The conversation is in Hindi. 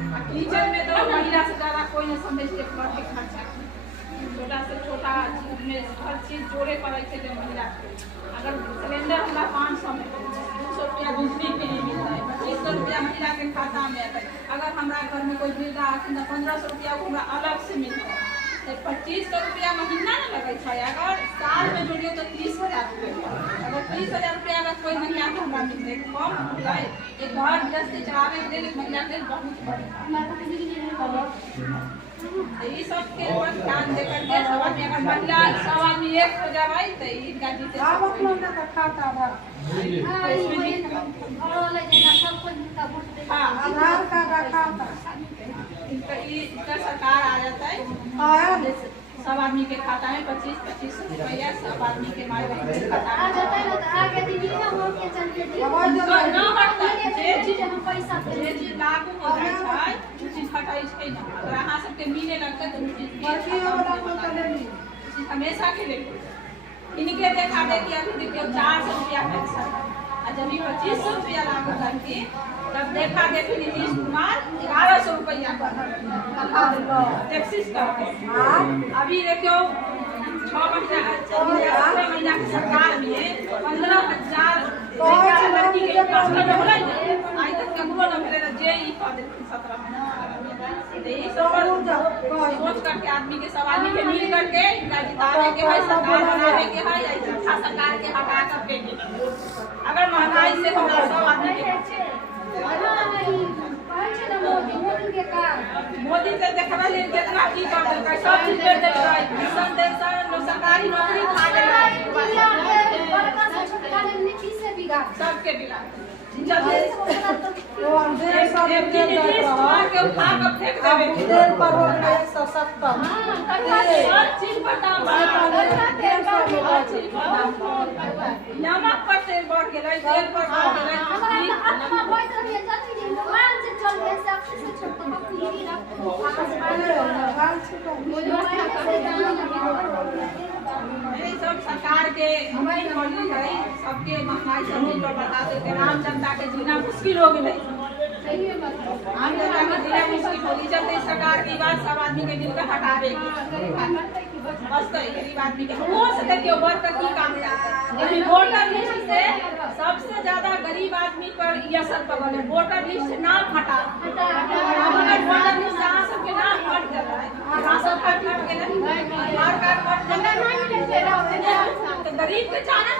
किचन में तो महिला से ज्यादा कोई नहीं समझ के बढ़ के खर्चा, छोटा से छोटा में हर चीज जोड़े पड़े थे महिला के। अगर सिलेंडर हमारा 500 में 200 रुपया बिजली के लिए मिलता है, 2500 रुपया महिला के खाता में आता है। अगर हमारा घर में कोई वृद्धा आती है 1500 रुपया वो हमारा अलग से मिलता है, तो 2500 रुपया महीना न लगे है। अगर साल में जोड़िए तो 30,000 रुपया। अगर 30,000 रुपया अगर कोई महिला को हमारा मिलते कम है, एक घर गृहस्थी चलावे के लिए महिला के बहुत बड़ा ये सब के ऊपर ध्यान दे करके सब आदमी अगर महिला सब आदमी एक हो जाए तो इनका जीते आप अपना का खाता है आधार कार्ड खाता इनका सरकार आ जाता है सब आदमी के खाता में 25-25 रुपया सब आदमी के मारे के खाता आ जाता है। तो आगे दीदी ना हो के चलिए ना हटता जे चीज हम पैसा जे चीज लागू हो जाए छै उ चीज हटाई छै ना। अगर अहाँ सबके मिले लगता तो उ चीज बाकी वाला को चले नहीं हमेशा के लिए इनके देखा देखिए अभी देखिए 400 रुपया पेंशन और जब 2500 रुपया लागू करके तब देखा देखी नीतीश कुमार 1100 रुपया टैक्सेस करके अभी देखियो 6 महीना की सरकार में 15,000 लड़की के पास में होला आई तक ककरो न मिले जे ई कह दे 17 महीना सोच करके आदमी के सब आदमी के मिल करके इनका जिताने के है, सरकार बनाने के है, अच्छा सरकार के हटा कर फेंके। अगर महंगाई से हमरा सब आदमी के मोदी से देखा ले कितना की कर देलकै सब चीज कर देलकै मिशन देशन सरकारी नौकरी खा लेलकै बड़का से छोटका ले नीति से बिगाड़ सबके बिगाड़ जब वो अंधेर सब के के उठा कर फेंक देबे तेल पर हो गया 170 हां हर चीज पर दाम नमक पर तेल बढ़ गेलै, तेल पर बढ़ गेलै, हमरा बैठ रहिए जल्दी दुकान से चल गए सब से छोटा बकरी रख गाल छुटो नहीं सब सरकार के हमारी मर्जी है। सबके महंगाई सब चीज पर बता देते आम जनता के जीना मुश्किल हो गई आम जनता के जीना मुश्किल हो गई। चलते सरकार की बात सब आदमी के दिल का हटावे बस तो गरीब आदमी के वो से देखिए वर्ग का की काम है। लेकिन वोटर लिस्ट से सबसे ज्यादा गरीब आदमी पर ये असर पड़ल है। वोटर लिस्ट से नाम हटा अगर वोटर लिस्ट से अहाँ सबके नाम हट गए राशन कार्ड कट गए आधार कार्ड कट गए तो गरीब के जाने